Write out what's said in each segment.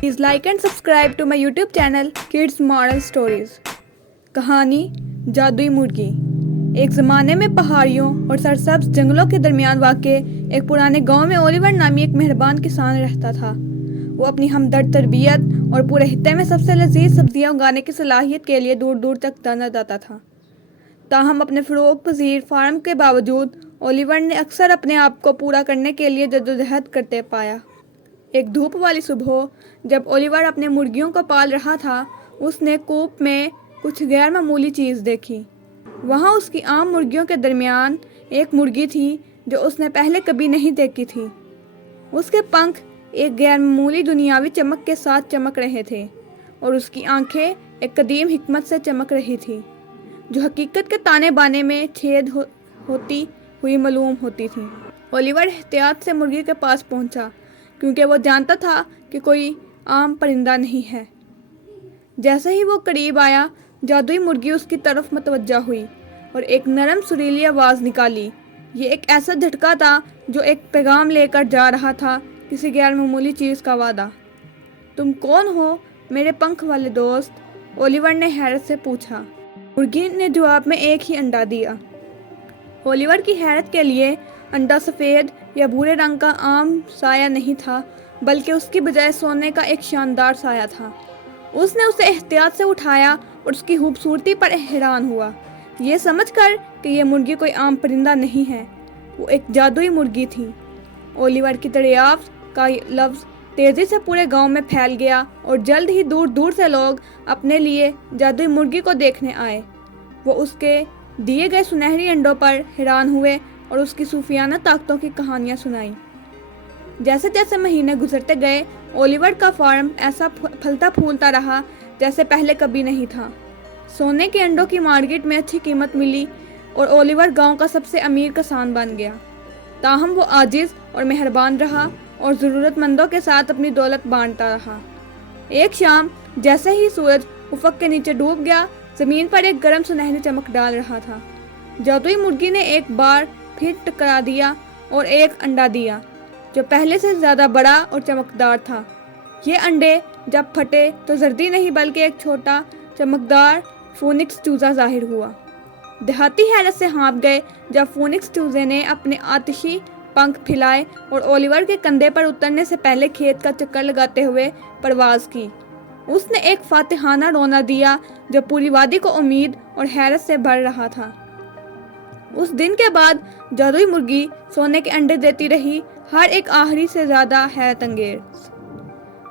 Please like and subscribe to my YouTube channel Kids Moral Stories. कहानी जादुई मुर्गी। एक ज़माने में पहाड़ियों और सरसब्ज जंगलों के दरमियान वाक़े एक पुराने गांव में ओलिवर नामी एक मेहरबान किसान रहता था। वो अपनी हमदर्द तरबियत और पूरे खित्ते में सबसे लजीज सब्जियां उगाने की सलाहियत के लिए दूर दूर तक जाना जाता था। ताहम अपने फ़रोग़ पज़ीर फार्म के बावजूद ओलिवर ने अक्सर अपने आप को पूरा करने के लिए जद्दोजहद करते पाया। एक धूप वाली सुबह जब ओलिवर अपने मुर्गियों को पाल रहा था, उसने कूप में कुछ गैर मामूली चीज़ देखी। वहाँ उसकी आम मुर्गियों के दरमियान एक मुर्गी थी जो उसने पहले कभी नहीं देखी थी। उसके पंख एक गैर मामूली दुनियावी चमक के साथ चमक रहे थे और उसकी आंखें एक कदीम हिकमत से चमक रही थी जो हकीकत के ताने बाने में छेद होती हुई मालूम होती थी। ओलिवर एहतियात से मुर्गी के पास पहुंचा क्योंकि वो जानता था कि कोई आम परिंदा नहीं है। जैसे ही वो करीब आया, जादुई मुर्गी उसकी तरफ मतवज्जा हुई और एक नरम सुरीली आवाज़ निकाली। ये एक ऐसा झटका था जो एक पैगाम लेकर जा रहा था, किसी गैर मामूली चीज़ का वादा। तुम कौन हो मेरे पंख वाले दोस्त? ओलिवर ने हैरत से पूछा। मुर्गी ने जवाब में एक ही अंडा दिया। ओलिवर की हैरत के लिए अंडा सफ़ेद या भूरे रंग का आम साया नहीं था, बल्कि उसकी बजाय सोने का एक शानदार साया था। उसने उसे एहतियात से उठाया और उसकी खूबसूरती पर हैरान हुआ, ये समझकर कि यह मुर्गी कोई आम परिंदा नहीं है, वो एक जादुई मुर्गी थी। ओलिवर की दरियाफ्त का लफ्ज़ तेज़ी से पूरे गांव में फैल गया और जल्द ही दूर दूर से लोग अपने लिए जादुई मुर्गी को देखने आए। वो उसके दिए गए सुनहरी अंडों पर हैरान हुए और उसकी सूफियाना ताकतों की कहानियाँ सुनाई। जैसे जैसे महीने गुजरते गए, ओलिवर का फार्म ऐसा फलता फूलता रहा जैसे पहले कभी नहीं था। सोने के अंडों की मार्केट में अच्छी कीमत मिली और ओलिवर गांव का सबसे अमीर किसान बन गया। ताहम वो आजिज़ और मेहरबान रहा और ज़रूरतमंदों के साथ अपनी दौलत बांटता रहा। एक शाम जैसे ही सूरज उफ़क़ के नीचे डूब गया, ज़मीन पर एक गर्म सुनहरी चमक डाल रहा था। जादुई मुर्गी ने एक बार फिर टकरा दिया और एक अंडा दिया जो पहले से ज़्यादा बड़ा और चमकदार था। ये अंडे जब फटे तो जर्दी नहीं बल्कि एक छोटा चमकदार फोनिक्स चूज़ा ज़ाहिर हुआ। देहाती हैरत से हाँप गए जब फोनिक्स चूज़े ने अपने आतिशी पंख फैलाए और ओलिवर के कंधे पर उतरने से पहले खेत का चक्कर लगाते हुए परवाज़ की। उसने एक फातिहाना रोना दिया जो पूरी वादी को उम्मीद और हैरत से भर रहा था। उस दिन के बाद जादुई मुर्गी सोने के अंडे देती रही, हर एक आखिरी से ज़्यादा हैरत अंगेज।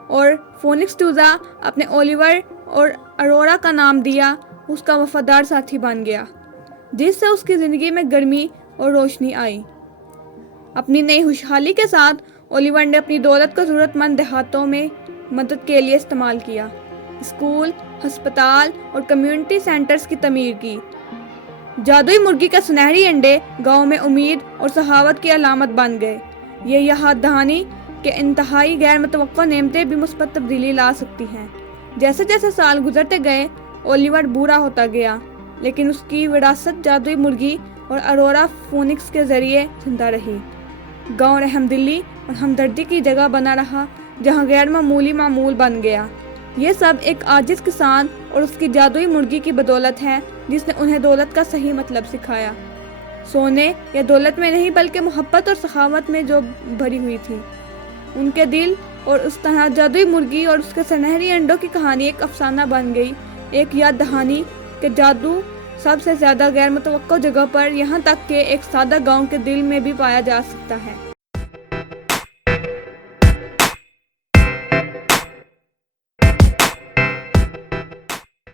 और फोनिक्स चूज़ा अपने ओलिवर और अरोरा का नाम दिया, उसका वफादार साथी बन गया, जिससे उसकी ज़िंदगी में गर्मी और रोशनी आई। अपनी नई खुशहाली के साथ ओलिवर ने अपनी दौलत को ज़रूरतमंद देहातों में मदद के लिए इस्तेमाल किया। स्कूल, हस्पताल और कम्युनिटी सेंटर्स की तमीर की। जादुई मुर्गी के सुनहरी अंडे गांव में उम्मीद और सहावत की अलामत बन गए। ये याद दहानी कि इंतहाई गैर मुतवक्का नेमतें भी मुस्बत तब्दीली ला सकती हैं। जैसे जैसे साल गुजरते गए, ओलिवर बूढ़ा होता गया, लेकिन उसकी विरासत जादुई मुर्गी और अरोरा फोनिक्स के ज़रिए जिंदा रही। गांव रहमदिली और हमदर्दी की जगह बना रहा, जहां गैर मामूली मामूल बन गया। ये सब एक आजिज़ किसान और उसकी जादुई मुर्गी की बदौलत है, जिसने उन्हें दौलत का सही मतलब सिखाया। सोने या दौलत में नहीं, बल्कि मोहब्बत और सखावत में जो भरी हुई थी। उनके दिल और उस तरह जादुई मुर्गी और उसके सुनहरी अंडों की कहानी एक अफसाना बन गई, एक याद दहानी कि जादू सबसे ज़्यादा गैर मुतवक्का जगह पर, यहाँ तक कि एक सादा गांव के दिल में भी पाया जा सकता है।